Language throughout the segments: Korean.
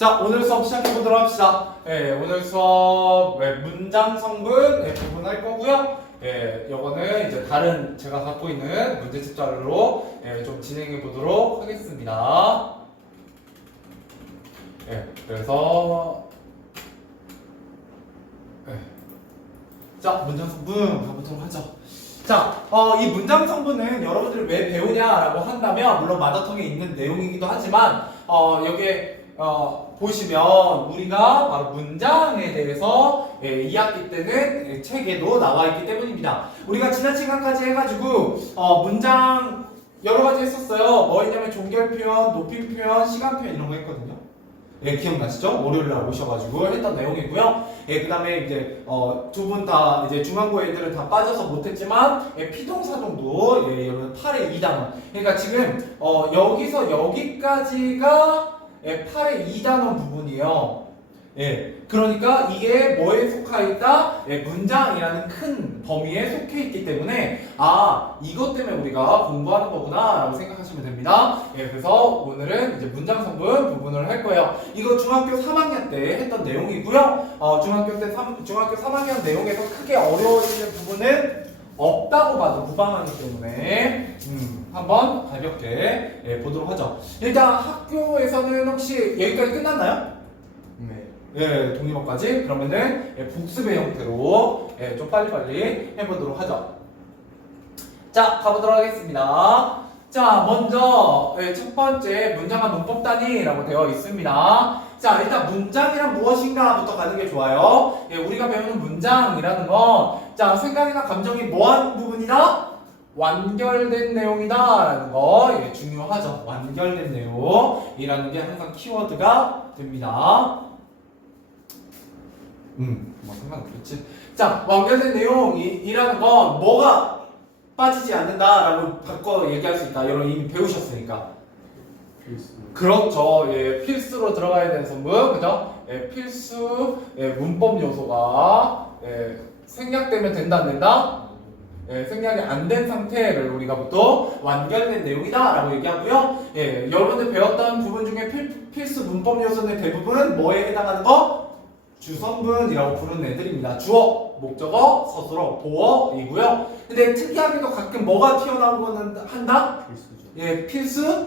자, 오늘 수업 시작해 보도록 합시다. 오늘 수업 문장 성분 부분할 거고요. 요거는 이제 다른 제가 갖고 있는 문제집 자료로 좀 진행해 보도록 하겠습니다. 그래서 자, 문장 성분 가보도록 하죠. 자, 이 문장 성분은 여러분들이 왜 배우냐라고 한다면 물론 마더텅에 있는 내용이기도 하지만 여기에 보시면 우리가 바로 문장에 대해서 2학기 때는 책에도 나와 있기 때문입니다. 우리가 지난 시간까지 해가지고 문장 여러 가지 했었어요. 뭐 했냐면 종결 표현, 높임 표현, 시간 표현 이런 거 했거든요. 기억나시죠? 월요일날 오셔가지고 했던 내용이고요. 그 다음에 이제 두 분 다 이제 중간고 애들은 다 빠져서 못했지만 피동사정도 여러분 8의 2단원. 그러니까 지금 여기서 여기까지가 8의 2단원 부분이에요. 그러니까 이게 뭐에 속하 있다? 문장이라는 큰 범위에 속해 있기 때문에 이것 때문에 우리가 공부하는 거구나 라고 생각하시면 됩니다. 그래서 오늘은 이제 문장 성분 부분을 할 거예요. 이거 중학교 3학년 때 했던 내용이고요. 중학교 3학년 내용에서 크게 어려워지는 부분은 없다고 봐도 무방하기 때문에 한번 가볍게 보도록 하죠. 일단 학교에서는 혹시 여기까지 끝났나요? 독립어까지? 그러면은 복습의 형태로 좀 빨리빨리 해보도록 하죠. 자, 가보도록 하겠습니다. 자, 먼저 첫 번째 문장과 문법 단위라고 되어 있습니다. 자, 일단 문장이란 무엇인가부터 가는 게 좋아요. 우리가 배우는 문장이라는 건 자, 생각이나 감정이 뭐하는 부분이다? 완결된 내용이다 라는 거 중요하죠. 완결된 내용이라는 게 항상 키워드가 됩니다. 뭐 상관없겠지. 자, 완결된 내용이라는 건 뭐가 빠지지 않는다라고 바꿔 얘기할 수 있다. 여러분 이미 배우셨으니까. 필수. 그렇죠. 필수로 들어가야 되는 성분, 그죠? 필수 문법 요소가 생략되면 된다 안 된다? 생략이 안 된 상태를 우리가 보통 완결된 내용이다라고 얘기하고요. 여러분들 배웠던 부분 중에 필수 문법 요소는 대부분 뭐에 해당하는 거? 주성분이라고 부르는 애들입니다. 주어, 목적어, 서술어, 보어이고요. 근데 특이하게도 가끔 뭐가 튀어나오고는 한다? 필수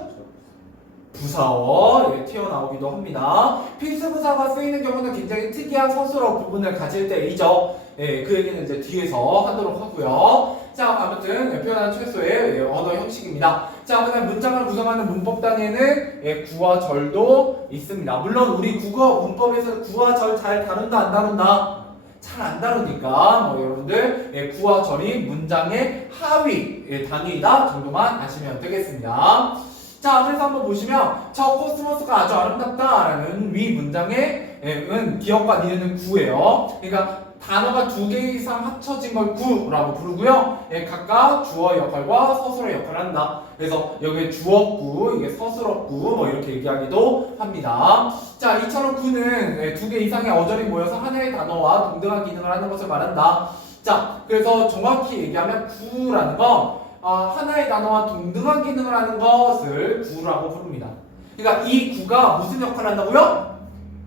부사어 튀어나오기도 합니다. 필수 부사가 쓰이는 경우는 굉장히 특이한 서술어 부분을 가질 때이죠. 그 얘기는 이제 뒤에서 하도록 하고요. 자, 아무튼 표현하는 최소의 언어 형식입니다. 자, 그다음 문장을 구성하는 문법 단위에는 구와 절도 있습니다. 물론 우리 국어 문법에서 구와 절 잘 다룬다 안 다룬다? 잘 안 다루니까 뭐 여러분들 구와 절이 문장의 하위 단위이다 정도만 아시면 되겠습니다. 자, 그래서 한번 보시면 저 코스모스가 아주 아름답다라는 위 문장의 기억과 니은은 구예요. 그러니까 단어가 2개 이상 합쳐진 걸 구라고 부르고요. 각각 주어 역할과 서술어 역할을 한다. 그래서 여기 주어구, 이게 서술어구 뭐 이렇게 얘기하기도 합니다. 자, 이처럼 구는 2개 이상의 어절이 모여서 하나의 단어와 동등한 기능을 하는 것을 말한다. 자, 그래서 정확히 얘기하면 구라는 건 하나의 단어와 동등한 기능을 하는 것을 구라고 부릅니다. 그러니까 이 구가 무슨 역할을 한다고요?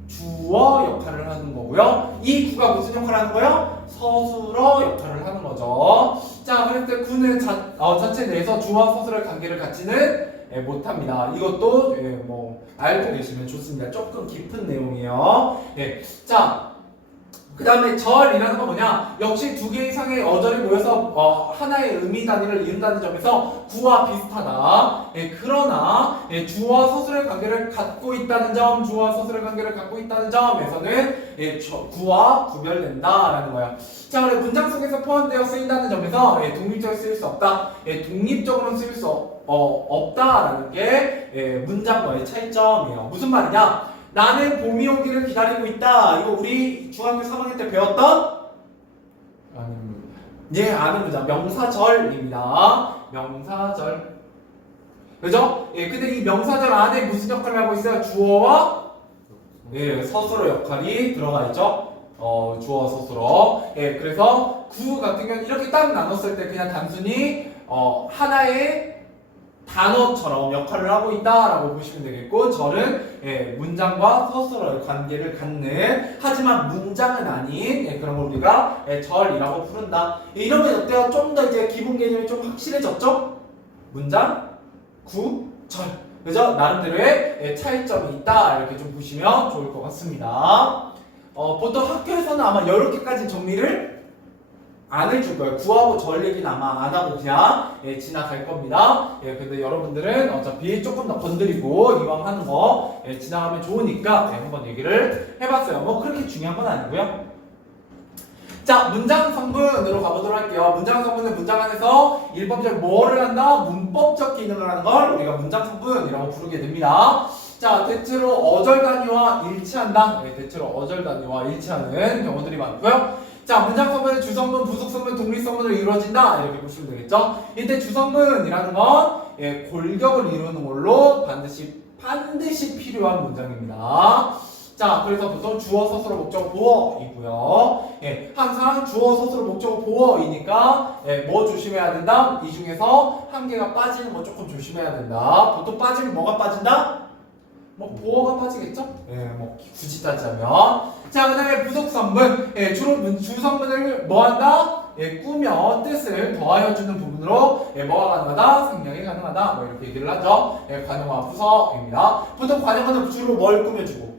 주어 역할을 하는 거고요. 이 구가 무슨 역할을 하는 거예요? 서술어 역할을 하는 거죠. 자, 그럴 때 구는 전체 내에서 주어와 서술의 관계를 갖지는 못합니다. 이것도 뭐 알고 계시면 좋습니다. 조금 깊은 내용이에요. 자, 그 다음에 절이라는 건 뭐냐? 역시 2개 이상의 어절이 모여서 하나의 의미 단위를 이룬다는 점에서 구와 비슷하다. 그러나 주어와 서술의 관계를 갖고 있다는 점, 주어와 서술의 관계를 갖고 있다는 점에서는 구와 구별된다라는 거예요. 자, 그리고 문장 속에서 포함되어 쓰인다는 점에서 독립적으로 쓰일 수 없다. 독립적으로 쓰일 수 없다라는 게 문장과의 차이점이에요. 무슨 말이냐? 나는 봄이 오기를 기다리고 있다. 이거 우리 중학교 3학년 때 배웠던? 아는 문장. 명사절입니다. 명사절. 그죠? 근데 이 명사절 안에 무슨 역할을 하고 있어요? 주어와 서술어 역할이 들어가 있죠. 주어, 서술어. 그래서 구 같은 경우는 이렇게 딱 나눴을 때 그냥 단순히 하나의 단어처럼 역할을 하고 있다라고 보시면 되겠고, 절은 문장과 서술어의 관계를 갖는, 하지만 문장은 아닌 그런 걸 우리가 절이라고 부른다. 이러면 어때요? 좀 더 이제 기본 개념이 좀 확실해졌죠? 문장, 구, 절. 그죠? 나름대로의 차이점이 있다. 이렇게 좀 보시면 좋을 것 같습니다. 보통 학교에서는 아마 이렇게까지 정리를 안 해줄 거예요. 구하고 절 얘기는 아마 안 하고 그냥 지나갈 겁니다. 근데 여러분들은 어차피 조금 더 건드리고 이왕 하는 거 지나가면 좋으니까 한번 얘기를 해봤어요. 뭐 그렇게 중요한 건 아니고요. 자, 문장 성분으로 가보도록 할게요. 문장 성분은 문장 안에서 일법적 뭐를 한다? 문법적 기능을 하는 걸 우리가 문장 성분이라고 부르게 됩니다. 자, 대체로 어절 단위와 일치한다. 대체로 어절 단위와 일치하는 경우들이 많고요. 자, 문장 성분은 주성분, 부속성분, 독립성분으로 이루어진다. 이렇게 보시면 되겠죠. 이때 주성분이라는 건 골격을 이루는 걸로 반드시 필요한 문장입니다. 자, 그래서 보통 주어, 서술어, 목적어, 보어이고요. 항상 주어, 서술어, 목적어, 보어이니까 뭐 조심해야 된다? 이 중에서 한 개가 빠지는 거 조금 조심해야 된다. 보통 빠지면 뭐가 빠진다? 뭐 보어가 빠지겠죠? 뭐 굳이 따지자면. 자, 그 다음에 부속성분. 주로 주성분을 뭐 한다? 꾸며 뜻을 더하여 주는 부분으로 뭐가 가능하다? 생략이 가능하다. 뭐 이렇게 얘기를 하죠. 관용화 부서입니다. 보통 관용화는 주로 뭘 꾸며주고?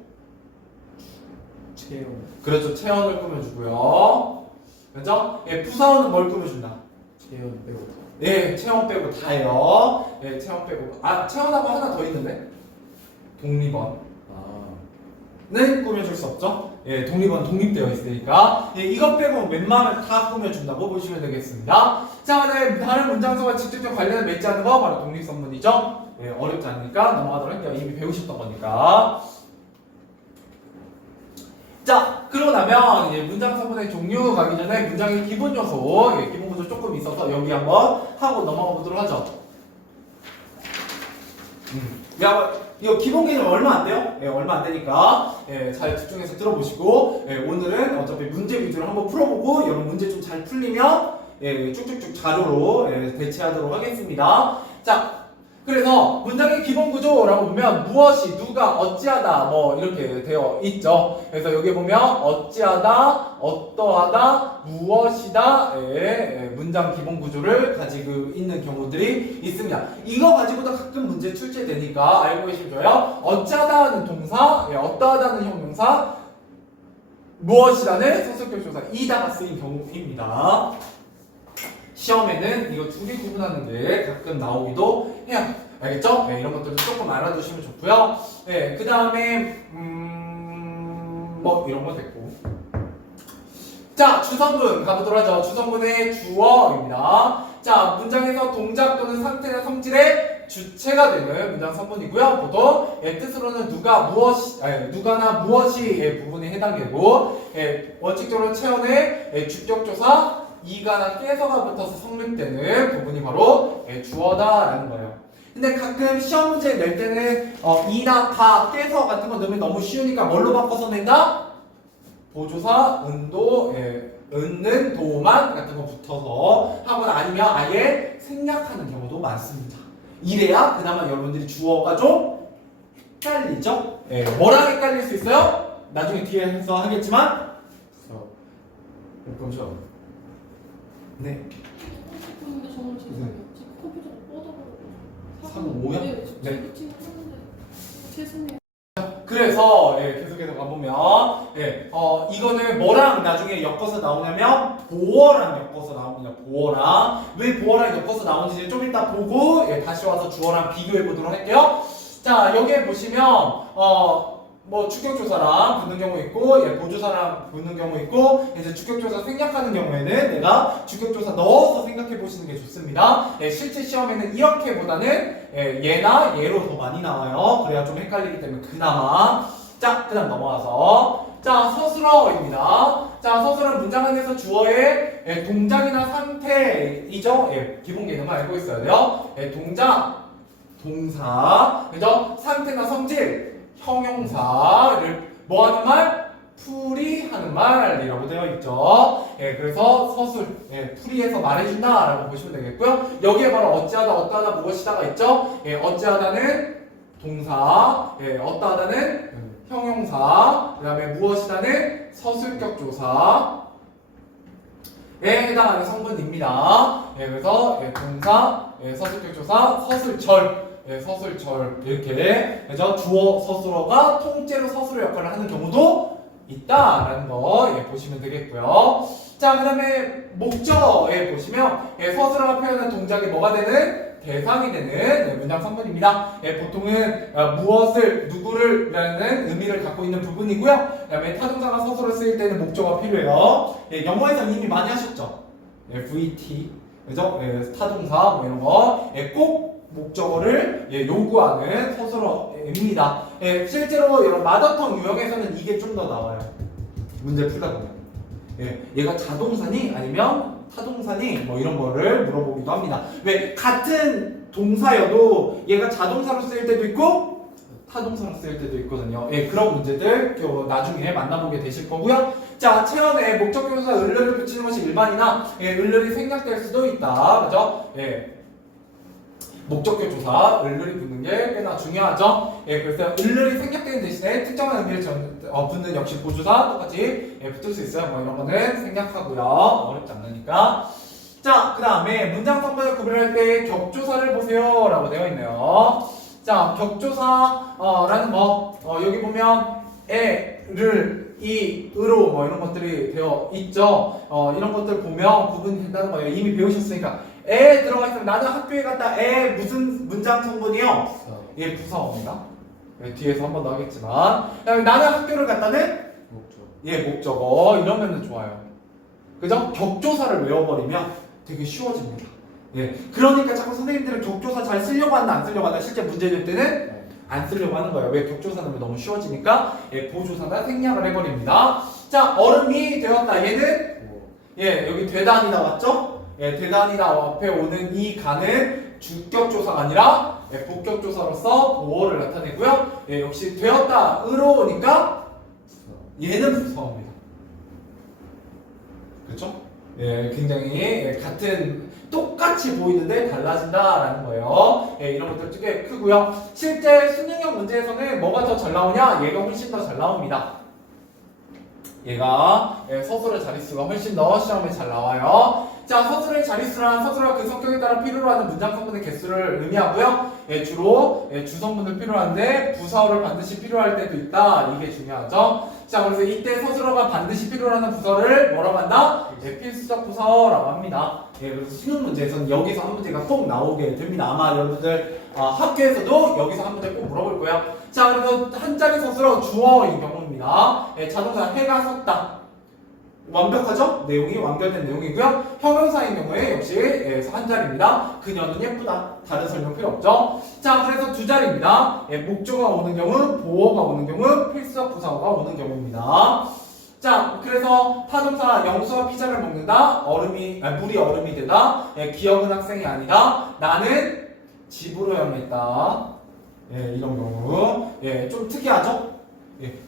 체온. 그렇죠. 체온을 꾸며주고요. 그렇죠? 부사어는 뭘 꾸며준다? 체온 빼고. 체온 빼고 다예요. 체온 빼고. 체온하고 하나 더 있는데? 독립원은 꾸며줄 수 없죠. 독립원 독립되어 있으니까 이것 빼고 웬만하면 다 꾸며준다고 보시면 되겠습니다. 자, 다른 문장성과 직접적 관련을 맺지 않는 거 바로 독립성분이죠. 어렵지 않으니까 넘어가도록 할게요. 이미 배우셨던 거니까. 자, 그러고 나면 이제 문장 성분의 종류 가기 전에 문장의 기본 요소, 기본 구조 조금 있어서 여기 한번 하고 넘어가 보도록 하죠. 이거 기본 개념 얼마 안 돼요? 얼마 안 되니까 잘 집중해서 들어보시고 오늘은 어차피 문제 위주로 한번 풀어보고 여러분 문제 좀 잘 풀리면 쭉쭉쭉 자료로 대체하도록 하겠습니다. 자, 그래서 문장의 기본 구조라고 보면 무엇이, 누가, 어찌하다 뭐 이렇게 되어 있죠. 그래서 여기 보면 어찌하다, 어떠하다, 무엇이다 문장 기본 구조를 가지고 있는 경우들이 있습니다. 이거 가지고도 가끔 문제 출제되니까 알고 계시면 좋아요. 어찌하다는 동사, 어떠하다는 형용사, 무엇이다는 서술격 조사 이다가 쓰인 경우입니다. 시험에는 이거 둘이 구분하는 게 가끔 나오기도 해요. 알겠죠? 이런 것들도 조금 알아두시면 좋고요. 그 다음에 뭐 이런 거 됐고. 자, 주성분 가보도록 하죠. 주성분의 주어입니다. 자, 문장에서 동작 또는 상태나 성질의 주체가 되는 문장 성분이고요. 보통 뜻으로는 누가나 무엇이 부분에 해당되고 원칙적으로 체언의 주격조사 이가나 깨서가 붙어서 성립되는 부분이 바로 주어다라는 거예요. 근데 가끔 시험 문제 낼 때는 이나 가, 깨서 같은 거 넣으면 너무 쉬우니까 뭘로 바꿔서 낸다? 보조사, 은도, 은는, 도만 같은 거 붙어서 하거나 아니면 아예 생략하는 경우도 많습니다. 이래야 그나마 여러분들이 주어가 좀 헷갈리죠? 뭐랑 헷갈릴 수 있어요? 나중에 뒤에서 하겠지만 그럼요. 네. 근데 저는 지금 컴퓨터가 뻗어버려서 3, 5요? 네. 지금 하는데 죄송해요. 그래서 계속해서 가보면 이거는 뭐랑 나중에 엮어서 나오냐면 보어랑 엮어서 나옵니다. 보어랑 왜 보어랑 엮어서 나오는지 좀 이따 보고 다시 와서 주어랑 비교해 보도록 할게요. 자, 여기에 보시면 뭐 주격조사랑 붙는 경우 있고 보조사랑 붙는 경우 있고 이제 주격조사 생략하는 경우에는 내가 주격조사 넣어서 생각해 보시는 게 좋습니다. 실제 시험에는 이렇게보다는 얘나 얘로 더 많이 나와요. 그래야 좀 헷갈리기 때문에 그나마. 자, 그 다음 넘어가서 자, 서술어입니다. 자, 서술어는 문장 안에서 주어의 동작이나 상태이죠. 기본 개념을 알고 있어야 돼요. 동작, 동사, 그죠? 상태나 성질, 형용사를 뭐 하는 말? 풀이 하는 말이라고 되어 있죠. 그래서 서술, 풀이해서 말해준다라고 보시면 되겠고요. 여기에 바로 어찌하다, 어떠하다, 무엇이다가 있죠. 어찌하다는 동사, 어떠하다는 형용사, 그 다음에 무엇이다는 서술격 조사에 해당하는 성분입니다. 그래서 동사, 서술격 조사, 서술절, 서술절 이렇게 그래서 주어 서술어가 통째로 서술어 역할을 하는 경우도 있다라는 거 보시면 되겠고요. 자, 그 다음에 목적어에 보시면 서술어가 표현한 동작이 뭐가 되는? 대상이 되는 문장 성분입니다. 보통은 무엇을, 누구를 라는 의미를 갖고 있는 부분이고요. 그 다음에 타동사가 서술어 쓰일 때는 목적어가 필요해요. 영어에서는 이미 많이 하셨죠? VT, 그죠? 타동사 뭐 이런 거 꼭 목적어를 요구하는 서술어입니다. 실제로 이런 마더텅 유형에서는 이게 좀 더 나와요. 문제 풀다 보면. 얘가 자동사니 아니면 타동사니 뭐 이런 거를 물어보기도 합니다. 왜? 같은 동사여도 얘가 자동사로 쓰일 때도 있고 타동사로 쓰일 때도 있거든요. 그런 문제들 나중에 만나보게 되실 거고요. 자, 체언에 목적교사 을를 붙이는 것이 일반이나 을이 생략될 수도 있다. 그죠? 목적격 조사, 을이 붙는 게 꽤나 중요하죠. 그래서 을이 생략되는 대신에 특정한 의미를 붙는 역시 보조사 똑같이 붙을 수 있어요. 뭐 이런 거는 생략하고요. 어렵지 않으니까. 자, 그 다음에 문장 성분을 구별할 때 격조사를 보세요 라고 되어 있네요. 자, 격조사라는 거 여기 보면 를, 이, 으로 뭐 이런 것들이 되어 있죠. 이런 것들 보면 구분이 된다는 거예요. 이미 배우셨으니까. 에 들어가 있으면 나는 학교에 갔다. 에 무슨 문장 성분이요? 부사어입니다. 뒤에서 한 번 더 하겠지만. 그다음에 나는 학교를 갔다는 목적어 이러면은 좋아요. 그죠? 격조사를 외워버리면 되게 쉬워집니다. 그러니까 자꾸 선생님들은 격조사 잘 쓰려고 한다 안 쓰려고 한다 실제 문제 낼 때는 안 쓰려고 하는 거예요. 왜? 격조사는 너무 쉬워지니까 보조사나 생략을 해버립니다. 자, 얼음이 되었다. 얘는 여기 되다니다 왔죠? 되다니다 앞에 오는 이 가는 주격조사가 아니라 복격조사로서 보어를 나타내고요. 역시 되었다 으로 오니까 얘는 부사어입니다. 그렇죠? 굉장히 같은 똑같이 보이는데 달라진다라는 거예요. 이런 것들 꽤 크고요. 실제 수능형 문제에서는 뭐가 더 잘 나오냐? 얘가 훨씬 더 잘 나옵니다. 얘가 서술의 자릿수가 훨씬 더 시험에 잘 나와요. 자, 서술의 자릿수란 서술과 그 성격에 따라 필요로 하는 문장 성분의 개수를 의미하고요. 주로 주성분을 필요로 하는데 부사어를 반드시 필요할 때도 있다. 이게 중요하죠. 자, 그래서 이때 서술어가 반드시 필요로 하는 부사를 뭐라고 한다? 필수적 부사어라고 합니다. 그래서 수능 문제에서는 여기서 한 문제가 꼭 나오게 됩니다. 아마 여러분들 학교에서도 여기서 한 문제 꼭 물어볼 거예요. 자, 그래서 한 자리 서술어 주어인 경우입니다. 자동사 해가 섰다. 완벽하죠? 내용이 완결된 내용이고요. 형용사인 경우에 역시 한 자리입니다. 그녀는 예쁘다. 다른 설명 필요 없죠? 자, 그래서 두 자리입니다. 목조가 오는 경우, 보어가 오는 경우, 필수적 부사어가 오는 경우입니다. 자, 그래서 타동사 영수와 피자를 먹는다. 물이 얼음이 되다. 기억은 학생이 아니다. 나는 집으로 향했다. 이런 경우. 좀 특이하죠?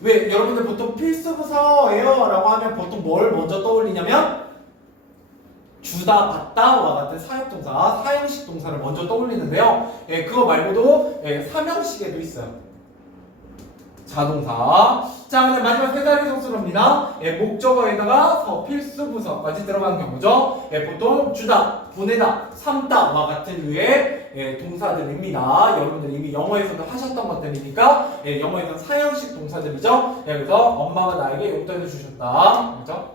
왜 여러분들 보통 필수부사어예요 라고 하면 보통 뭘 먼저 떠올리냐면 주다, 받다와 같은 사역동사, 사형식 동사를 먼저 떠올리는데요. 그거 말고도 삼형식에도 있어요. 자동사. 자, 그다음 마지막 세 자리 성수입니다. 목적어에다가 필수부사까지 들어가는 경우죠. 보통 주다, 보내다, 삼다와 같은 류의 동사들입니다. 여러분들 이미 영어에서도 하셨던 것들이니까 영어에서는 사형식 동사들이죠. 그래서 엄마가 나에게 용돈을 주셨다. 그렇죠?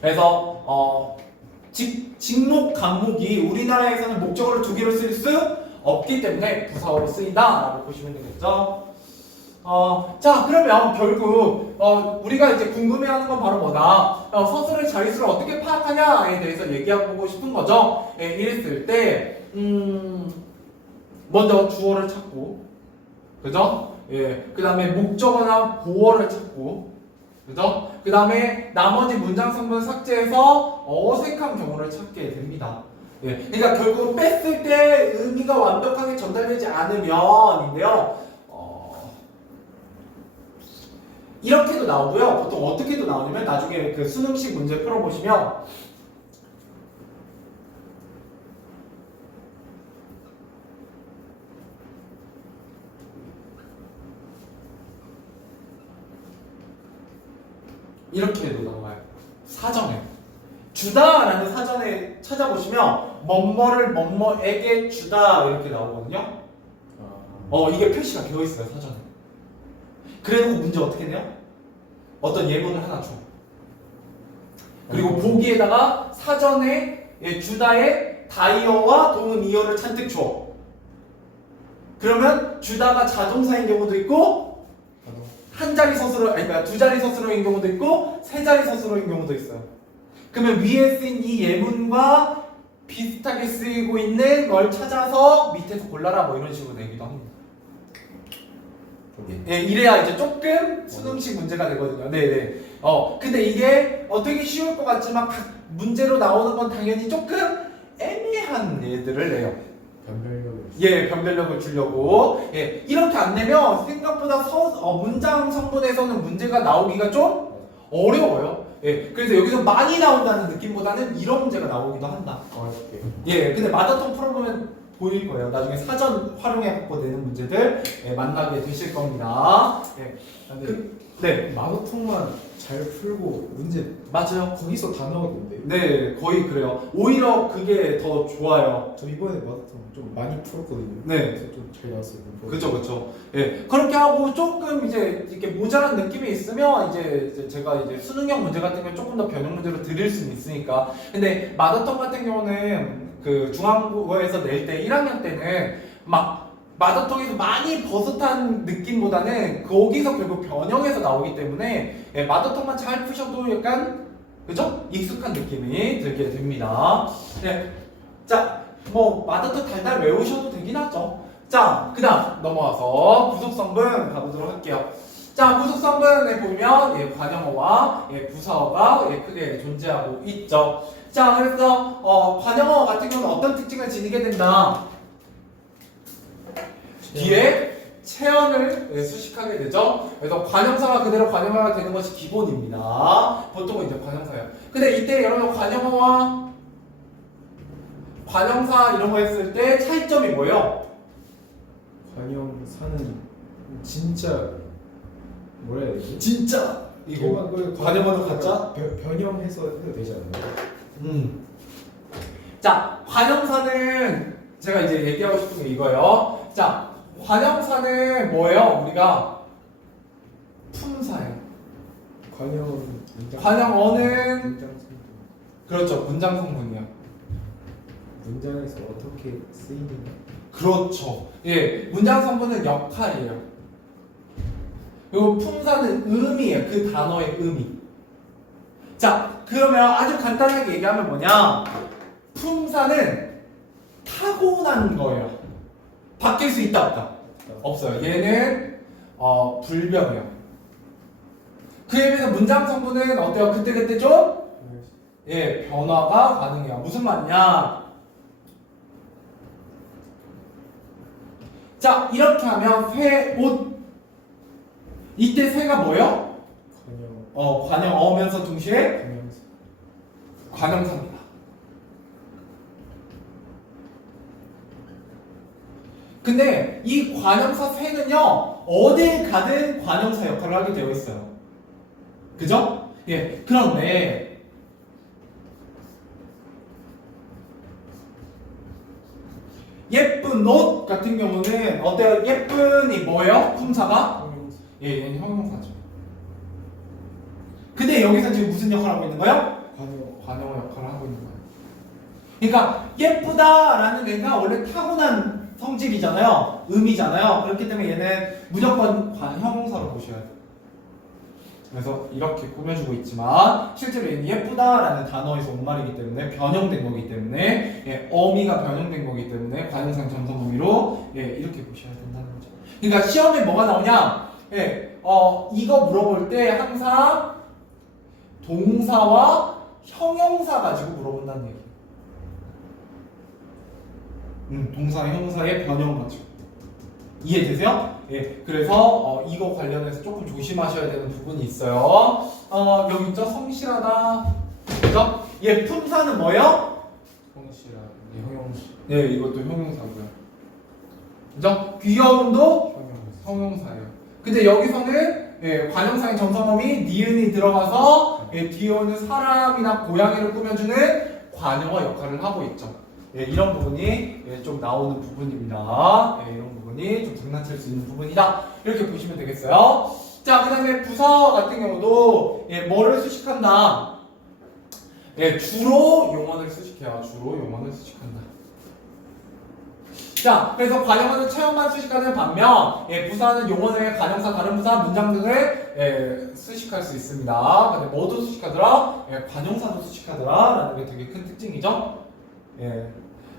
그래서 직목, 강목이 우리나라에서는 목적어를 두 개로 쓸 수 없기 때문에 부사어로 쓰인다라고 보시면 되겠죠. 자, 그러면 결국 우리가 이제 궁금해하는 건 바로 뭐다? 서술의 자릿수를 어떻게 파악하냐에 대해서 얘기해보고 싶은 거죠. 이랬을 때 먼저 주어를 찾고, 그죠? 그 다음에 목적어나 보어를 찾고, 그죠? 그 다음에 나머지 문장 성분 삭제해서 어색한 경우를 찾게 됩니다. 그러니까 결국 뺐을 때 의미가 완벽하게 전달되지 않으면인데요. 이렇게도 나오고요. 보통 어떻게도 나오냐면 나중에 그 수능식 문제 풀어보시면 이렇게도 나와요. 사전에 주다라는 사전에 찾아보시면 뭐뭐를 뭐뭐에게 주다 이렇게 나오거든요. 이게 표시가 되어 있어요 사전에. 그래놓고 문제 어떻게 내요? 어떤 예문을 하나 줘. 그리고 보기에다가 사전에 주다의 다이어와 동음 이어를 잔뜩 줘. 그러면 주다가 자동사인 경우도 있고 한 자리 서술어, 아니 그러니까 두 자리 서술어인 경우도 있고 세 자리 서술어인 경우도 있어요. 그러면 위에 쓰인 이 예문과 비슷하게 쓰이고 있는 걸 찾아서 밑에서 골라라 뭐 이런 식으로 내기도 합니다. 예, 이래야 이제 조금 수능식 문제가 되거든요. 네네. 근데 이게 되게 쉬울 것 같지만 각 문제로 나오는 건 당연히 조금 애매한 예들을 내요. 변별력을. 예, 변별력을 주려고. 예, 이렇게 안 내면 생각보다 문장 성분에서는 문제가 나오기가 좀 어려워요. 예, 그래서 여기서 많이 나온다는 느낌보다는 이런 문제가 나오기도 한다. 어렵게. 예, 근데 마더톤 풀어보면 보일 거예요. 나중에 사전 활용해갖고 내는 문제들 만나게 되실 겁니다. 예, 네, 마더통만 잘 풀고 문제 맞아요. 거기서 다 나오던데. 네, 거의 그래요. 오히려 그게 더 좋아요. 저 이번에 마더통 좀 많이 풀었거든요. 네. 그래서 좀 잘 나왔어요. 그죠. 예, 그렇게 하고 조금 이제 이렇게 모자란 느낌이 있으면 이제 제가 이제 수능형 문제 같은 경 조금 더 변형 문제로 드릴 수는 있으니까. 근데 마더톤 같은 경우는 그 중앙국어에서 낼 때 1학년 때는 막 마더통에서 많이 버섯한 느낌보다는 거기서 결국 변형해서 나오기 때문에 예, 마더통만 잘 푸셔도 약간 그죠? 익숙한 느낌이 들게 됩니다. 네. 자, 뭐 마더통 달달 외우셔도 되긴 하죠. 자, 그 다음 넘어와서 부속성분 가보도록 할게요. 자, 부속성분에 보면 관형어와 부사어가 크게 존재하고 있죠. 자, 그래서 관형어 같은 경우는 어떤 특징을 지니게 된다? 뒤에 체언을 수식하게 되죠. 그래서 관형사가 그대로 관형어가 되는 것이 기본입니다. 보통은 이제 관형사예요. 근데 이때 여러분 관형어와 관형사 이런 거 했을 때 차이점이 뭐예요? 관형사는 진짜 뭐라 해야 되지? 진짜 이거 관형어는 가짜? 변형해서 해도 되지 않나요? 자, 관형사는 제가 이제 얘기하고 싶은 게 이거예요. 자, 관형사는 뭐예요? 우리가 품사예요. 관형어는 문장 성분. 그렇죠. 문장 성분이요. 문장에서 어떻게 쓰이는가? 그렇죠. 예, 문장 성분은 역할이에요. 그리고 품사는 의미예요. 그 단어의 의미. 자, 그러면 아주 간단하게 얘기하면 뭐냐? 품사는 타고난 거예요. 바뀔 수 있다 없다? 없어요. 얘는 불변해요. 그에 비해서 문장 성분은 어때요? 그때그때 좀 변화가 가능해요. 무슨 말이냐? 자, 이렇게 하면 새, 옷. 이때 새가 뭐예요? 관형어면서 동시에 관형사입니다. 근데 이 관형사 새는요, 어딜 가든 관형사 역할을 하게 되어 있어요. 그죠? 예. 그런데 예쁜 옷 같은 경우는 어때요? 예쁜이 뭐예요? 품사가? 얘는 형용사죠. 근데 여기서 지금 무슨 역할을 하고 있는 거예요? 관형어 역할을 하고 있는 거예요. 그러니까 예쁘다라는 애가 원래 타고난 성질이잖아요. 의미잖아요. 그렇기 때문에 얘는 무조건 형용사로 보셔야 돼요. 그래서 이렇게 꾸며주고 있지만 실제로 얘는 예쁘다라는 단어에서 온 말이기 때문에 변형된 거기 때문에 어미가 변형된 거기 때문에 관형상 점성 의미로 이렇게 보셔야 된다는 거죠. 그러니까 시험에 뭐가 나오냐? 이거 물어볼 때 항상 동사와 형용사 가지고 물어본다는 얘기예요. 동사, 형용사의 변형 가지고. 이해되세요? 예, 그래서 이거 관련해서 조금 조심하셔야 되는 부분이 있어요. 여기 있죠? 성실하다. 그죠? 얘 품사는 뭐예요? 성실한 형용사. 네, 이것도 형용사고요. 그죠? 귀여움도 형용사. 형용사예요. 근데 여기서는 관형사인 정성어미 니은이 들어가서 뒤에 오는 사람이나 고양이를 꾸며주는 관형어 역할을 하고 있죠. 이런 부분이 좀 나오는 부분입니다. 이런 부분이 좀 장난칠 수 있는 부분이다. 이렇게 보시면 되겠어요. 자, 그 다음에 부사 같은 경우도 뭐를 수식한다? 주로 용언을 수식해요. 주로 용언을 수식한다. 자, 그래서 관형어는 체험만 수식하는 반면 부사는 용언 관형사, 다른 부사, 문장 등을 수식할 수 있습니다. 근데 뭐도 수식하더라? 관형사도 수식하더라 라는 게 되게 큰 특징이죠.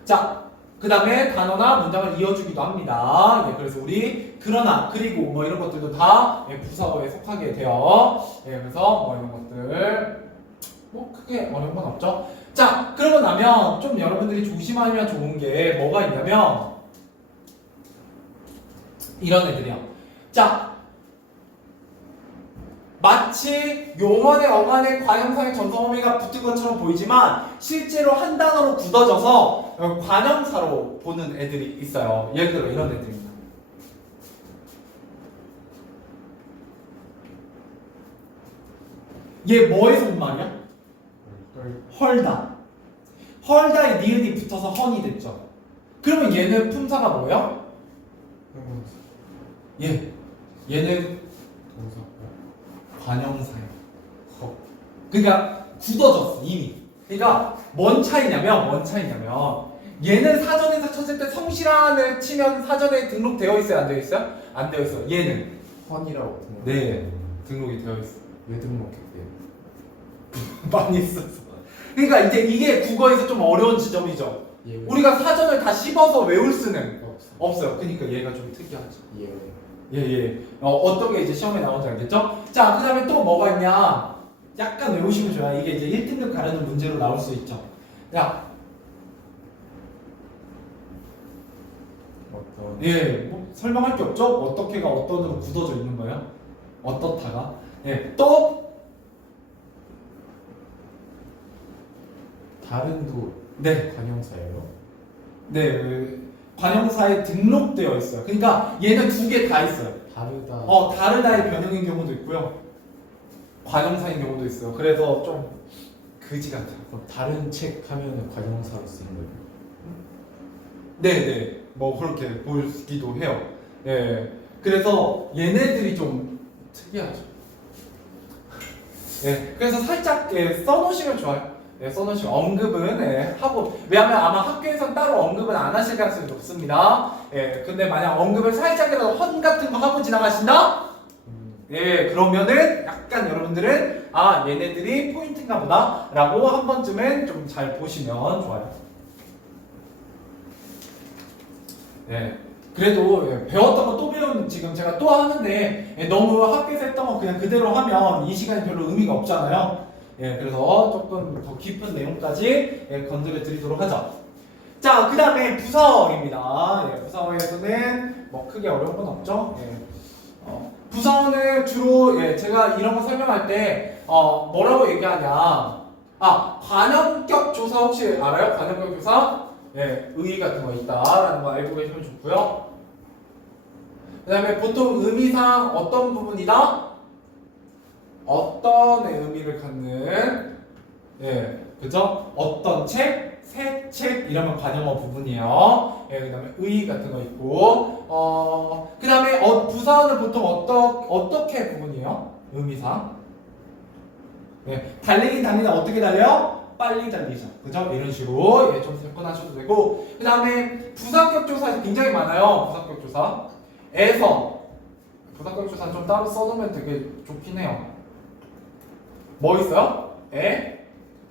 자, 그 다음에 단어나 문장을 이어주기도 합니다. 그래서 우리 그러나, 그리고 뭐 이런 것들도 다 부사어에 속하게 돼요. 그래서 뭐 이런 것들 뭐 크게 어려운 건 없죠. 자, 그러고 나면 좀 여러분들이 조심하면 좋은 게 뭐가 있냐면 이런 애들이요. 자, 마치 용언의 어간에 관형사의 전성어미가 붙은 것처럼 보이지만 실제로 한 단어로 굳어져서 관형사로 보는 애들이 있어요. 예를 들어 이런 애들입니다. 얘 뭐에서 온 말이야? 헐다. 헐다에 니은이 붙어서 헌이 됐죠. 그러면 얘는 품사가 뭐예요? 형용사. 얘는 동사. 관형사예요. 그러니까 굳어졌어 이미. 그러니까 뭔 차이냐면 얘는 사전에서 쳤을 때 성실한을 치면 사전에 등록되어 있어요, 안 되어 있어요? 안 되어 있어. 얘는 헌이라고 등록. 네 등록이 되어 있어. 왜 등록했대요? 많이 썼어. 그러니까 이제 이게 국어에서 좀 어려운 지점이죠. 예. 우리가 사전을 다 씹어서 외울 수는 없어. 없어요. 그러니까 얘가 좀 특이하죠. 예. 예. 어떤 게 이제 시험에 나오는지 알겠죠? 자, 그 다음에 또 뭐가 있냐? 약간 외우시면 좋아요. 이게 이제 1등급 가르는 문제로 나올 수 있죠. 야, 어떤. 뭐 설명할 게 없죠? 어떻게가 어떤으로 굳어져 있는 거예요? 어떻다가. 또, 다른도 네. 관형사예요. 관형사에 등록되어 있어요. 그러니까 얘는 두 개 다 있어요. 다르다. 다르다의 변형인 경우도 있고요. 관형사인 경우도 있어요. 그래서 좀 그지 같아요. 그럼 다른 책 하면은 관형사로 쓰인 거예요. 네. 뭐 그렇게 보이기도 해요. 그래서 얘네들이 좀 특이하죠. 그래서 살짝 써놓으시면 좋아요. 써놓으시면 언급은 하고, 왜냐하면 아마 학교에선 따로 언급은 안 하실 가능성이 높습니다. 근데 만약 언급을 살짝이라도 헌 같은 거 하고 지나가신다? 그러면은 약간 여러분들은 얘네들이 포인트인가 보다 라고 한 번쯤은 좀 잘 보시면 좋아요. 그래도 배웠던 거 또 배우는, 지금 제가 또 하는데 너무 학교에서 했던 거 그냥 그대로 하면 이 시간이 별로 의미가 없잖아요. 그래서 조금 더 깊은 내용까지 건드려 드리도록 하죠. 자, 그 다음에 부사어입니다. 부사어에서는 뭐 크게 어려운 건 없죠. 부사어는 주로 제가 이런 거 설명할 때 뭐라고 얘기하냐, 관형격 조사 혹시 알아요? 관형격 조사? 의의 같은 거 있다라는 거 알고 계시면 좋고요. 그 다음에 보통 의미상 어떤 부분이다? 어떤 의미를 갖는, 그죠? 어떤 책, 새 책 이러면 관형어 부분이에요. 그 다음에 의 같은 거 있고, 그 다음에 부사어는 보통 어떻게 부분이에요? 의미상. 달리긴 달리는 어떻게 달려요? 빨리 달리죠. 그죠? 이런 식으로 좀 접근하셔도 되고, 그 다음에 부사격 조사에서 굉장히 많아요. 부사격 조사에서 부사격 조사 좀 따로 써놓으면 되게 좋긴 해요. 뭐 있어요?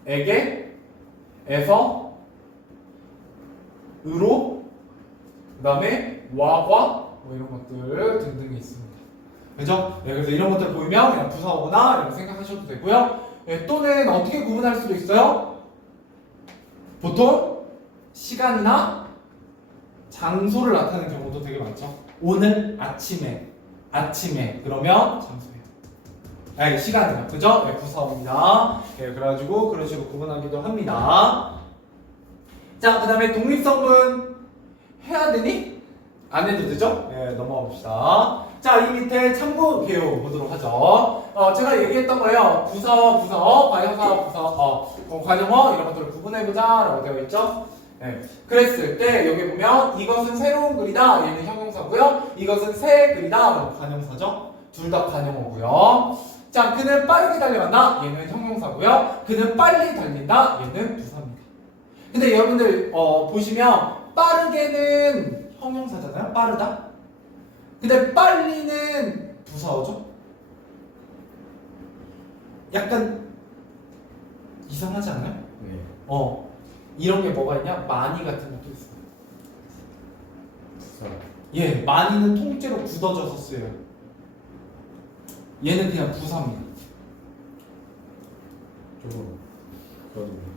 에게, 에서, 으로, 그 다음에 와과 뭐 이런 것들 등등이 있습니다. 그죠? 그래서 이런 것들 보이면 그냥 부사어구나 이렇게 생각하셔도 되고요. 또는 어떻게 구분할 수도 있어요? 보통 시간이나 장소를 나타내는 경우도 되게 많죠. 오늘 아침에 그러면 장소예요. 네, 시간이요. 그죠? 네, 부사입니다. 네, 그래가지고 그런 식으로 구분하기도 합니다. 자, 그 다음에 독립성분 해야 되니? 안 해도 되죠? 네, 넘어가 봅시다. 자, 이 밑에 참고 개요 보도록 하죠. 제가 얘기했던 거예요. 부서, 과정사, 과정어 이런 것들을 구분해보자라고 되어 있죠. 네. 그랬을 때 여기 보면 이것은 새로운 글이다. 얘는 형용사고요. 이것은 새 글이다. 관용사죠. 둘 다 관용어고요. 자, 그는 빠르게 달려간다. 얘는 형용사고요. 그는 빨리 달린다. 얘는 부사입니다. 근데 여러분들 보시면 빠르게는 형용사잖아요. 빠르다. 근데 빨리는 부사어죠. 약간 이상하지 않아요? 네. 이런 게 뭐가 있냐? 많이 같은 것도 있어요. 부사. 예, 많이는 통째로 굳어져서 쓰여요. 얘는 그냥 부사입니다. 조금 그런.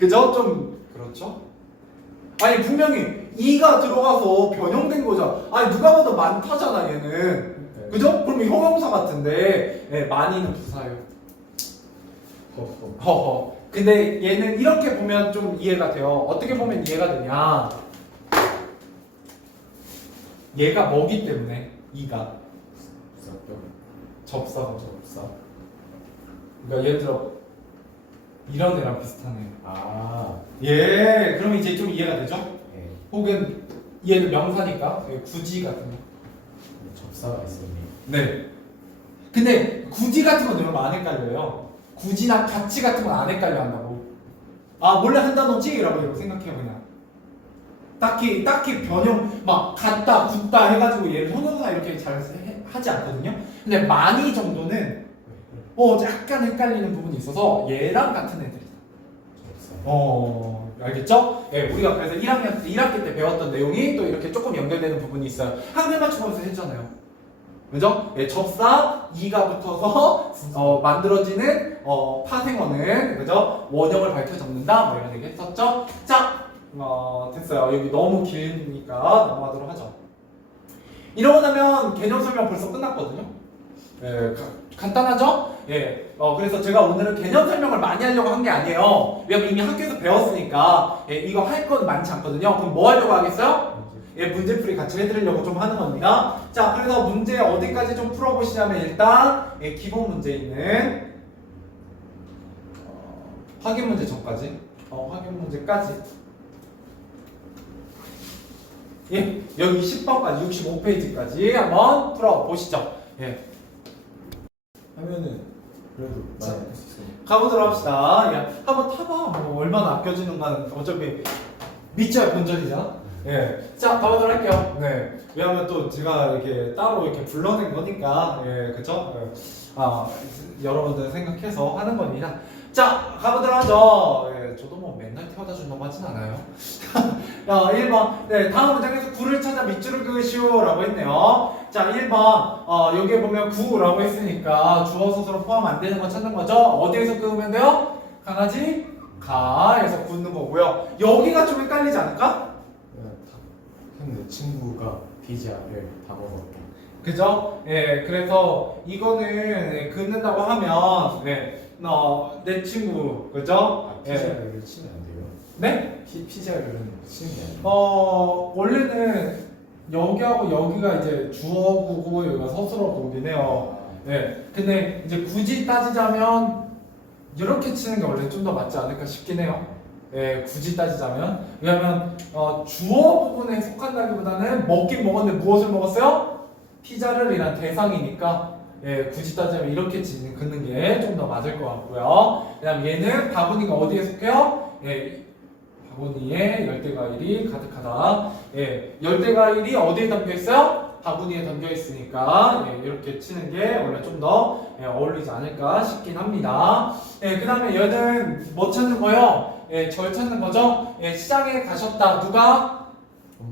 그죠? 좀 그렇죠? 아니 분명히 이가 들어가서 변형된 거잖아. 아니 누가 봐도 많다잖아 얘는. 네. 그죠? 그럼 형용사 같은데 예, 많이는 부사예요. 허허. 근데 얘는 이렇게 보면 좀 이해가 돼요. 어떻게 보면 이해가 되냐? 얘가 뭐기 때문에 이가 부사격. 접사가 접사. 그러니까 예를 들어 이런 애랑 비슷하네. 아. 예, 그러면 이제 좀 이해가 되죠? 네. 혹은 얘는 명사니까 예, 굳이 같은 거. 접사가 있었네. 네. 근데 굳이 같은 건 여러분 안 헷갈려요. 굳이나 같이 같은 건 안 헷갈려 한다고. 아 원래 한 단어지? 라고 이렇게 생각해요 그냥. 딱히 변형 막 같다 굳다 해가지고 얘를 형용사 이렇게 잘 하지 않거든요. 근데 많이 정도는 약간 헷갈리는 부분이 있어서 얘랑 같은 애들이다. 접사. 알겠죠? 예, 우리가 그래서 1학기 때 배웠던 내용이 또 이렇게 조금 연결되는 부분이 있어요. 학년 맞춤하면서 했잖아요. 그죠? 예, 접사, 이가 붙어서 만들어지는 파생어는 그죠? 원형을 밝혀 적는다. 뭐 이런 얘기 했었죠? 자, 됐어요. 여기 너무 길니까 넘어가도록 하죠. 이러고 나면 개념 설명 벌써 끝났거든요. 예, 간단하죠? 예, 그래서 제가 오늘은 개념 설명을 많이 하려고 한 게 아니에요. 왜냐면 이미 학교에서 배웠으니까 예, 이거 할 건 많지 않거든요. 그럼 뭐 하려고 하겠어요? 예, 문제풀이 같이 해드리려고 좀 하는 겁니다. 자, 그래서 문제 어디까지 좀 풀어보시냐면 일단 예, 기본 문제 있는 확인 문제 전까지 확인 문제까지 예, 여기 10번까지 65페이지까지 한번 풀어보시죠. 예. 하면은 그래도 자, 많이 할수 있어요. 가보도록 합시다. 야, 한번 타봐. 뭐 얼마나 아껴지는가는 어차피 믿져야 본전이잖아. 예. 자, 가보도록 할게요. 네. 왜냐면 또 제가 이렇게 따로 이렇게 불러낸 거니까. 예, 그쵸? 예. 여러분들 생각해서 하는 겁니다. 자, 가보도록 하죠. 예, 저도 뭐 맨날 태워다 준다고 하진 않아요. 자, 1번. 네, 다음 문장에서 구를 찾아 밑줄을 그으시오 라고 했네요. 자, 1번. 여기에 보면 구라고 했으니까 주어 서술어 포함 안 되는 거 찾는 거죠? 어디에서 그으면 돼요? 강아지 가에서 굳는 거고요. 여기가 좀 헷갈리지 않을까? 내 친구가 피자를 다 먹었다. 그죠? 예, 그래서 이거는 긋는다고 하면, 내 친구, 그죠? 아, 피자를 치면 안 돼요. 네? 피자를 치는 게 아니에요. 원래는 여기하고 여기가 이제 주어구고 여기가 서술어구긴 해요. 네. 근데 이제 굳이 따지자면 이렇게 치는 게 원래 좀 더 맞지 않을까 싶긴 해요. 예, 굳이 따지자면. 왜냐면 주어 부분에 속한다기보다는 먹긴 먹었는데 무엇을 먹었어요? 피자를 이란 대상이니까 예, 굳이 따지자면 이렇게 긋는 게 좀 더 맞을 것 같고요. 그다음 얘는 바구니가 어디에 속해요? 예, 바구니에 열대과일이 가득하다. 예, 열대과일이 어디에 담겨 있어요? 바구니에 담겨 있으니까 예, 이렇게 치는 게 원래 좀 더 어울리지 않을까 싶긴 합니다. 예, 그 다음에 얘는 뭐 찾는 거예요? 예, 절 찾는 거죠? 예, 시장에 가셨다. 누가?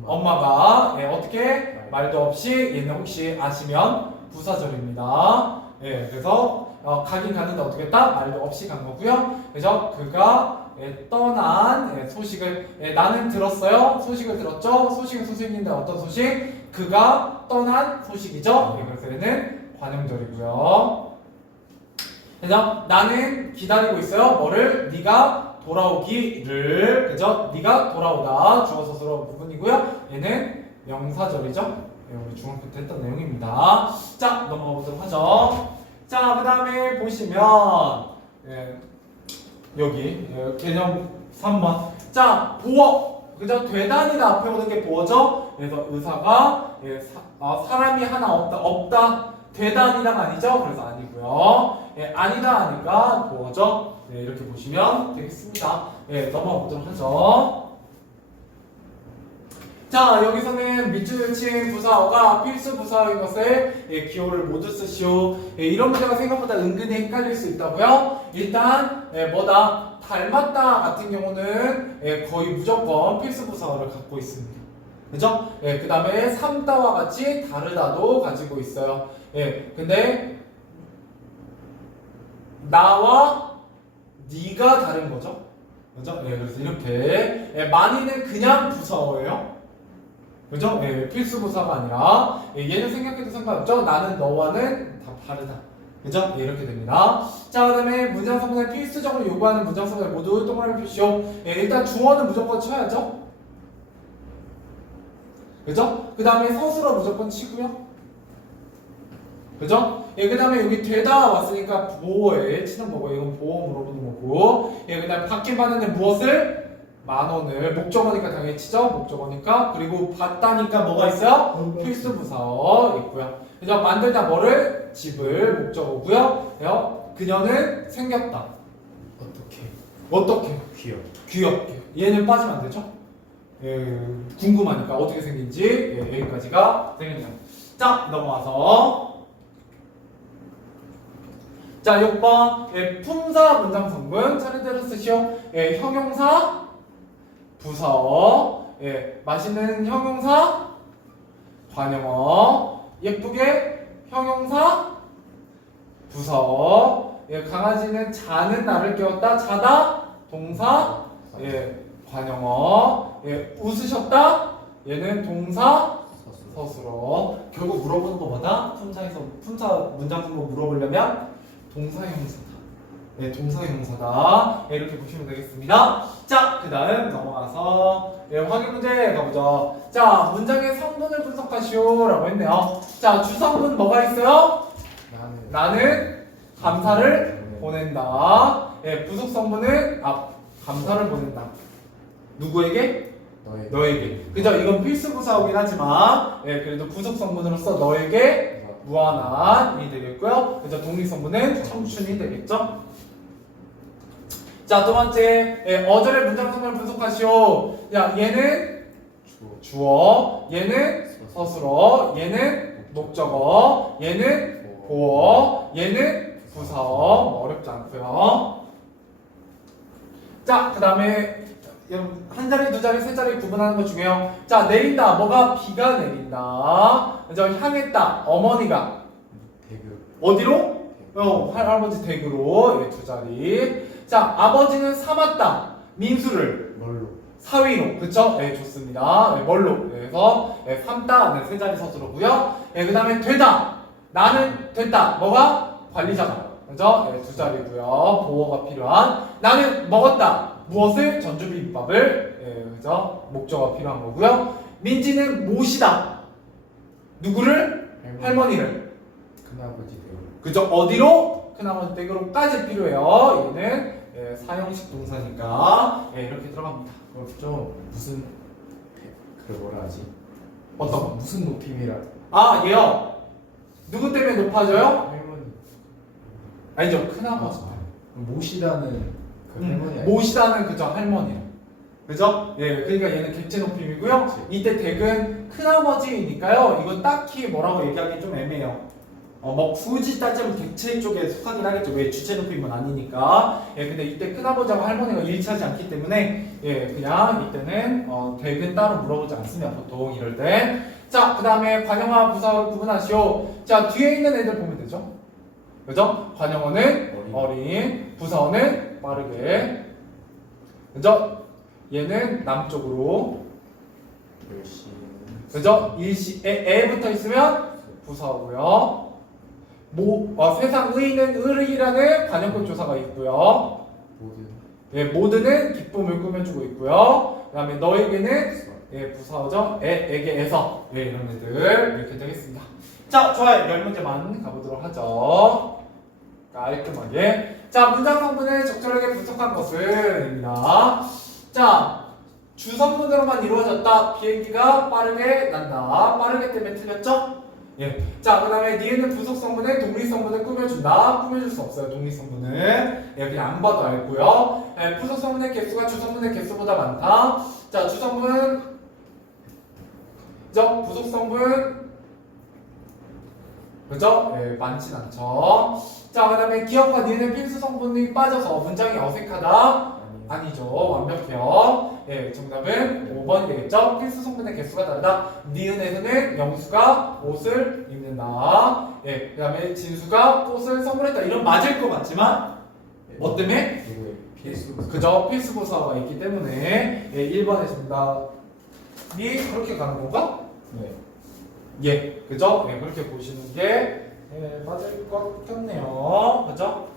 엄마가. 예, 어떻게? 말도 없이. 얘는 혹시 아시면 부사절입니다. 예, 그래서 가긴 가는데 어떻게 했다? 말도 없이 간 거고요. 그죠? 그가 떠난 소식을 나는 들었어요. 소식을 들었죠. 소식은 소식인데 어떤 소식? 그가 떠난 소식이죠. 그래서 얘는 관용절이고요. 그래서 나는 기다리고 있어요. 뭐를? 네가 돌아오기를. 그죠? 네가 돌아오다 주어 서술어 부분이고요. 얘는 명사절이죠. 우리 중학교 때 했던 내용입니다. 자, 넘어가 보도록 하죠. 자, 그 다음에 보시면 여기 개념 3번. 자, 보어. 그죠? 되다니다 앞에 오는 게 보어죠. 그래서 의사가 사람이 하나 없다. 되다니다가 아니죠. 그래서 아니고요. 아니다 하니까 보어죠. 이렇게 보시면 되겠습니다. 넘어가 보도록 하죠. 자, 여기서는 밑줄친 부사어가 필수 부사어인 것을 기호를 모두 쓰시오. 이런 문제가 생각보다 은근히 헷갈릴 수 있다고요. 일단 뭐다? 닮았다 같은 경우는 거의 무조건 필수 부사어를 갖고 있습니다. 그죠? 그 다음에 삼다와 같이 다르다도 가지고 있어요. 근데 나와 네가 다른 거죠. 그죠? 그래서 이렇게 많이는 그냥 부사어예요. 그죠? 필수 부사가 아니라 얘는 생각해도 상관없죠. 나는 너와는 다 다르다. 그죠? 이렇게 됩니다. 자, 그 다음에 문장성분을 필수적으로 요구하는 문장성분을 모두 동그라미 표시오. 일단 주어는 무조건 쳐야죠. 그죠? 그 다음에 서술어 무조건 치고요. 그죠? 그 다음에 여기 되다 왔으니까 보호에 치는 거고, 이건 보호 물어보는 거고, 그 다음에 받긴 받는데 무엇을? 10,000원을. 목적어니까 당연히 치죠? 목적어니까. 그리고 받다니까 뭐가 있어요? 필수 부사어 있고요. 그죠? 만들다 뭐를? 집을. 목적어고요. 그녀는 생겼다. 어떻게? 귀엽게. 얘는 빠지면 안 되죠? 궁금하니까 어떻게 생긴지 여기까지가 되겠네요. 자, 넘어와서 자, 6번 품사 문장 성분 차례대로 쓰시오. 형용사 부사어, 맛있는 형용사 관용어, 예쁘게 형용사 부사어, 강아지는 자는 나를 깨웠다. 자다 동사 관용어, 웃으셨다. 얘는 동사 서술어. 결국 물어보는 것보다 품사 문장 성분 물어보려면 동사 형사다. 동사 형사다. 이렇게 보시면 되겠습니다. 자, 그 다음 넘어가서 확인 문제 가보죠. 자, 문장의 성분을 분석하시오라고 했네요. 자, 주성분 뭐가 있어요? 나는 감사를 보낸다. 부속 성분은 감사를 보낸다. 누구에게? 너에게. 그죠? 이건 필수 부사어긴 하지만 그래도 부속 성분으로서 너에게 무한한이 되겠고요. 그죠? 독립 성분은 청춘이 되겠죠? 자, 두 번째 어절의 문장 성분을 분석하시오. 야, 얘는 주어, 얘는 서술어, 얘는 목적어, 얘는 보어, 얘는 부사어. 어렵지 않고요. 자, 그 다음에 한 자리, 두 자리, 세 자리 구분하는 것 중에요. 자, 내린다. 뭐가? 비가 내린다. 그죠? 향했다. 어머니가 어디로? 할아버지 댁으로. 두 자리. 자, 아버지는 삼았다. 민수를 사위로. 그쵸? 좋습니다. 뭘로? 그래서 삼다. 세 자리 서술어고요. 그 다음에 되다. 나는 됐다. 뭐가? 관리자가. 그죠? 두 자리고요. 보호가 필요한. 나는 먹었다. 무엇을? 전주비빔밥을. 그죠? 목적어가 필요한 거고요. 민지는 모시다. 누구를? 할머니를. 큰아버지 댁으로. 그죠? 어디로? 큰아버지 댁으로까지 필요해요. 얘는 사형식 동사니까 이렇게 들어갑니다. 좀 무슨 뭐라 하지? 어떤 거? 무슨 높임이라? 얘요. 누구 때문에 높아져요? 할머니. 아니죠. 큰아버지. 모시다는 그 할머니 아니야? 모시다는 그죠? 할머니. 그죠? 그러니까 얘는 객체 높임이고요. 그치. 이때 댁은 큰아버지니까요. 이거 딱히 뭐라고 얘기하기 좀 애매해요. 뭐 굳이 따지면 객체 쪽에 속하긴 하겠죠. 왜 주체 높임은 아니니까. 근데 이때 큰아버지하고 할머니가 일치하지 않기 때문에 그냥 이때는 댁은 따로 물어보지 않습니다. 보통 이럴 때. 자, 그 다음에 관용어 부사어를 구분하시오. 자, 뒤에 있는 애들 보면 되죠. 그죠? 관용어는 어린, 부사어는 빠르게. 그죠? 얘는 남쪽으로. 열심히. 그죠? 에 붙어 있으면 부사고요. 세상 의는 의이라는 관용권 조사가 있고요. 모든 예, 모두는 기쁨을 꾸며주고 있고요. 그다음에 너에게는 예, 부사어죠. 에게에서 예, 이런 애들 이렇게 되겠습니다. 자, 좋아요. 10문제만 가보도록 하죠. 깔끔하게. 자, 문장 성분을 적절하게 분석한 것은입니다. 자, 주성분으로만 이루어졌다. 비행기가 빠르게 난다. 빠르게 때문에 틀렸죠? 예. 자, 그 다음에 니은은 부속성분에 독립성분을 꾸며준다. 꾸며줄 수 없어요. 독립성분을. 예, 그냥 안 봐도 알고요. 예, 부속성분의 개수가 주성분의 개수보다 많다. 자, 주성분, 그죠? 부속성분, 그죠? 예, 많진 않죠. 자, 그 다음에 기억과 니은의 필수 성분이 빠져서 문장이 어색하다. 아니죠. 완벽해요. 예, 정답은 5번이 되겠죠. 필수 성분의 개수가 다르다. 니은에서는 영수가 옷을 입는다. 예, 그 다음에 진수가 꽃을 선물했다. 이런 맞을 것 같지만 뭐 때문에? 누구의 필수. 그죠? 필수 부사가 있기 때문에 예, 1번에 정답이 그렇게 가는 건가? 네. 예, 그죠? 예, 그렇게 보시는 게 예, 맞을 것 같네요. 그죠?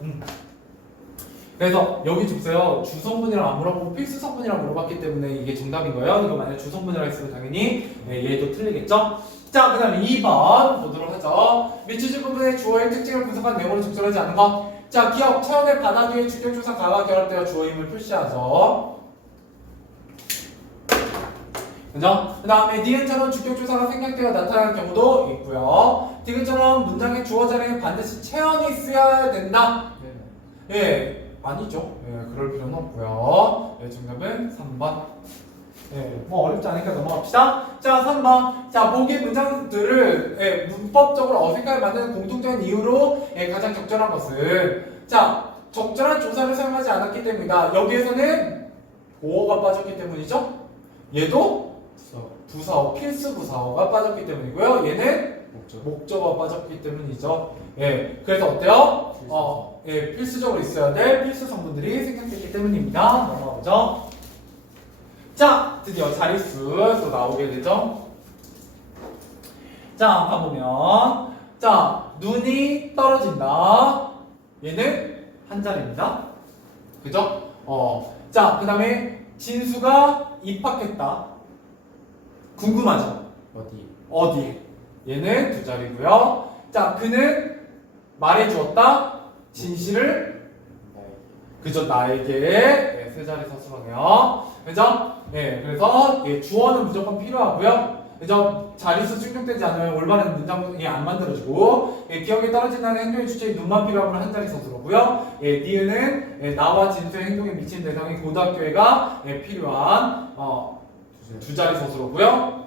그래서 여기 보세요. 주성분이랑 안 물어보고 필수 성분이랑 물어봤기 때문에 이게 정답인 거예요. 이거 만약 주성분이라 했으면 당연히 예, 얘도 틀리겠죠? 자, 그 다음에 2번 보도록 하죠. 미치질 부분의 주어의 특징을 분석한 내용으로 적절하지 않은 것. 자, 기억, 체온의 바다 뒤에 주격조사 가가 결합되어 주어임을 표시하죠. 그죠? 그 다음에 니은처럼 주격조사가 생략되어 나타나는 경우도 있고요. 디귿처럼 문장의 주어 자리에 반드시 체온이 있어야 된다. 네. 예, 아니죠. 예, 그럴 필요는 없고요. 예, 정답은 3번. 예, 뭐 어렵지 않으니까 넘어갑시다. 자, 3번. 자, 보기 문장들을 예, 문법적으로 어색하게 만드는 공통적인 이유로 예, 가장 적절한 것은 자, 적절한 조사를 사용하지 않았기 때문이다. 여기에서는 보어가 빠졌기 때문이죠. 얘도 부사어, 필수 부사어가 빠졌기 때문이고요. 얘는 목적어가 빠졌기 때문이죠. 예, 그래서 어때요? 예, 필수적으로 있어야 될 필수 성분들이 생략됐기 때문입니다. 넘어가보죠. 자, 드디어 자릿수 나오게 되죠. 자, 가보면 자, 눈이 떨어진다. 얘는 한 자리입니다. 그죠? 자, 그 다음에 진수가 입학했다. 궁금하죠? 어디? 얘는 두 자리고요. 자, 그는 말해주었다. 진실을 그저 나에게 네, 세 자리 서술하네요. 그죠? 네, 그래서 예, 주어는 무조건 필요하고요. 그죠? 자릿수 충족되지 않으면 올바른 문장이 안 만들어지고 예, 기억에 떨어진다는 행동의 주체의 눈만 필요하면 한 자리 서술하고요. 예, 니은은 예, 나와 진수의 행동에 미치는 대상이 고등학교가 예, 필요한 두 자리 서술하고요.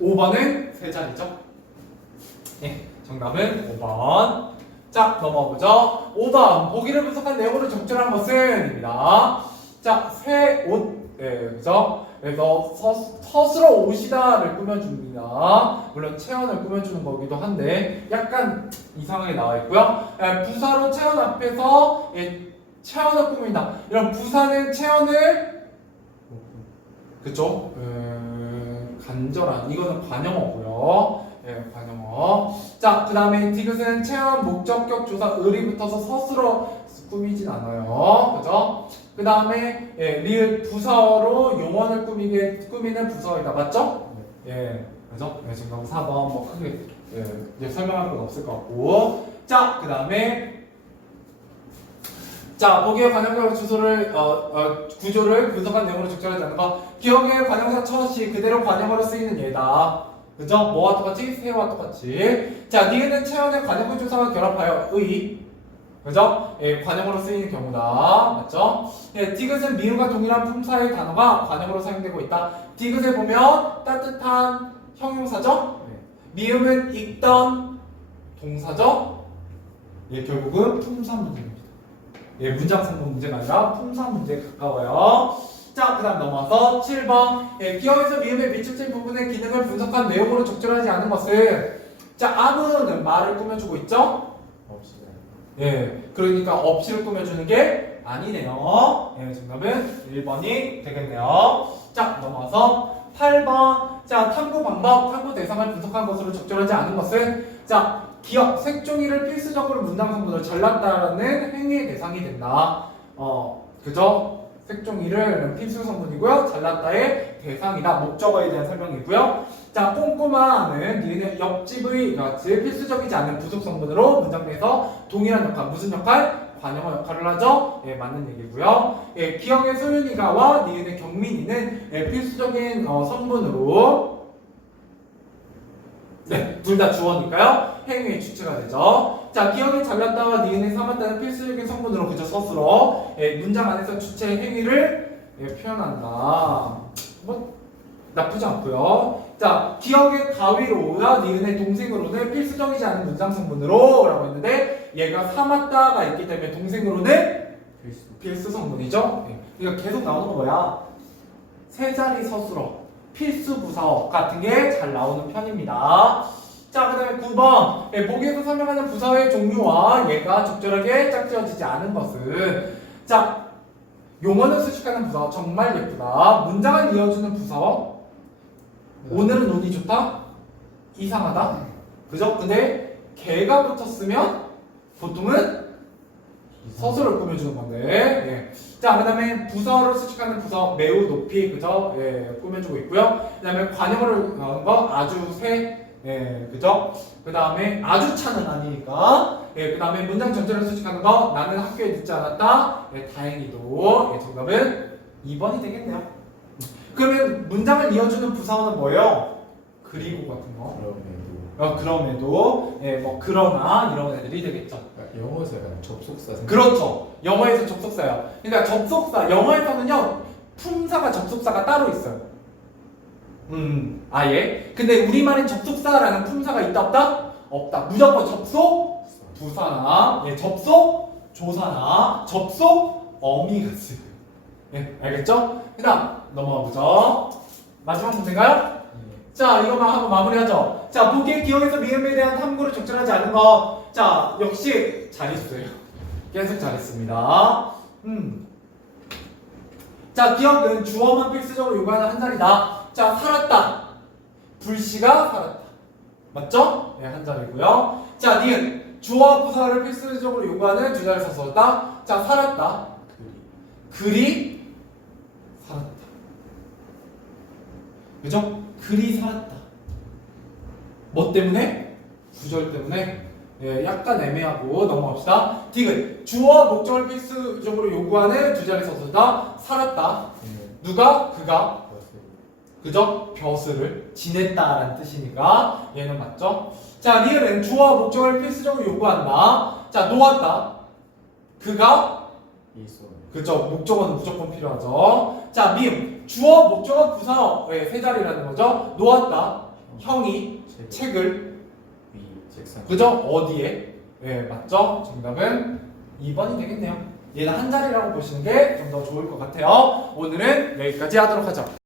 5번은 세 자리죠. 예, 정답은 5번. 자, 넘어가보죠. 5번. 보기를 분석한 내용으로 적절한 것은입니다. 자, 새 옷. 예, 그죠? 그래서 서술어 옷이다를 꾸며줍니다. 물론 체온을 꾸며주는 거기도 한데 약간 이상하게 나와 있고요. 예, 부사로 체온 앞에서 예, 체온을 꾸민다. 이런 부사는 체온을 그죠? 간절한 이거는 관용어고요. 예, 관용어. 자, 그 다음에 디귿은 체험 목적격 조사 을이 붙어서 서술어 꾸미진 않아요. 그죠? 그 다음에 예, 리을 부사어로 용언을 꾸미는 부사어이다. 맞죠? 예, 그죠? 예, 지금 4번 뭐 크게 예, 이제 설명할 건 없을 것 같고. 자, 그 다음에 자, 보기의 관용사 주소를 구조를 분석한 내용으로 적절하지 않은 것. 기억의 관용사 첫이 그대로 관용어로 쓰이는 예다. 그죠? 뭐와 똑같이? 새와 똑같이. 자, 니은은 체온의 관용구 조사와 결합하여 의. 그죠? 예, 관용어로 쓰이는 경우다. 맞죠? 예, 디귿은 미음과 동일한 품사의 단어가 관용어로 사용되고 있다. 디귿에 보면 따뜻한 형용사죠? 미음은 읽던 동사죠? 예, 결국은 품사 문제입니다. 예, 문장 성분 문제가 아니라 품사 문제에 가까워요. 자, 그 다음 넘어와서 7번. 예, 기억에서 미음의 밀접된 부분의 기능을 분석한 내용으로 적절하지 않은 것은 자, 아무는 말을 꾸며주고 있죠? 예, 그러니까 없이를 꾸며주는 게 아니네요. 예, 정답은 1번이 되겠네요. 자, 넘어와서 8번. 자, 탐구 방법, 탐구 대상을 분석한 것으로 적절하지 않은 것은 자, 기억, 색종이를 필수적으로 문장 성분으로 잘랐다라는 행위의 대상이 된다. 그죠? 색종이를 필수 성분이고요. 잘랐다의 대상이다. 목적어에 대한 설명이고요. 자, 꼼꼼함은 니네 옆집의 같이 필수적이지 않은 부속 성분으로 문장 내에서 동일한 역할, 무슨 역할? 관용어 역할을 하죠. 예, 맞는 얘기고요. 예, 기억의 소윤이가와 니은의 경민이는 예, 필수적인 성분으로 네, 둘 다 주어니까요. 행위의 주체가 되죠. 자, 기억이 잘났다와 니은이 삼았다는 필수적인 성분으로 그저 서술어 예, 문장 안에서 주체의 행위를 예, 표현한다. 뭐 나쁘지 않고요. 자, 기억의 가위로와 니은의 동생으로는 필수적이지 않은 문장 성분으로 라고 했는데 얘가 삼았다가 있기 때문에 동생으로는 필수 성분이죠. 예. 그러니까 계속 나오는 거 뭐야? 세 자리 서술어, 필수 부사어 같은 게 잘 나오는 편입니다. 자, 그 다음에 9번. 예, 보기에서 설명하는 부사어의 종류와 얘가 적절하게 짝지어지지 않은 것은 자, 용어는 수식하는 부사어 정말 예쁘다. 문장을 이어주는 부사어 오늘은 운이 좋다? 이상하다? 그죠? 근데 개가 붙었으면 보통은 서술을 꾸며주는 건데 예. 자, 그 다음에 부사어를 수식하는 부사어 매우 높이 그죠? 예, 꾸며주고 있고요. 그 다음에 관용어를 넣은 거 아주 새 예, 그죠? 그 다음에 아주 차는 아니니까 예, 그 다음에 문장 전체를 수식하는 거 나는 학교에 늦지 않았다 예, 다행히도 예, 정답은 2번이 되겠네요. 그러면 문장을 이어주는 부사어는 뭐예요? 그리고 같은 거 그럼에도 예, 뭐 그러나 이런 애들이 되겠죠. 영어에서 약간 접속사 그렇죠. 영어에서 접속사예요. 그러니까 접속사 영어에서는요 품사가 접속사가 따로 있어요. 아예. 근데 우리말엔 접속사라는 품사가 있다 없다? 없다. 무조건 접속 부사나 예, 접속 조사나 접속 어미가 쓰여요. 예, 알겠죠? 그다음 넘어가 보죠. 마지막 문제인가요? 자, 이거만 한번 마무리하죠. 자, 보기에 기억에서 미음에 대한 탐구를 적절하지 않은 거. 자, 역시 잘했어요. 계속 잘했습니다. 자, 기억은 주어만 필수적으로 요구하는 한 자리다. 자, 살았다. 불씨가 살았다. 맞죠? 네, 한 자리고요. 자, 니은 주어와 부사를 필수적으로 요구하는 두 자리 서술다. 자, 살았다. 글이 살았다. 그죠? 글이 살았다. 뭐 때문에? 구절 때문에? 예, 약간 애매하고 넘어갑시다. 디귿 주어와 목적을 필수적으로 요구하는 두 자리 서술다. 살았다. 누가? 그가. 그죠? 벼슬을 지냈다라는 뜻이니까 얘는 맞죠? 자, 리을은 주어와 목적을 필수적으로 요구한다. 자, 놓았다. 그가 그죠? 목적어는 무조건 필요하죠. 자, 미음 주어, 목적어, 부사어 세 자리라는 거죠. 놓았다. 형이 책을 그죠? 어디에? 예, 맞죠? 정답은 2번이 되겠네요. 얘는 한 자리라고 보시는 게 좀 더 좋을 것 같아요. 오늘은 여기까지 하도록 하죠.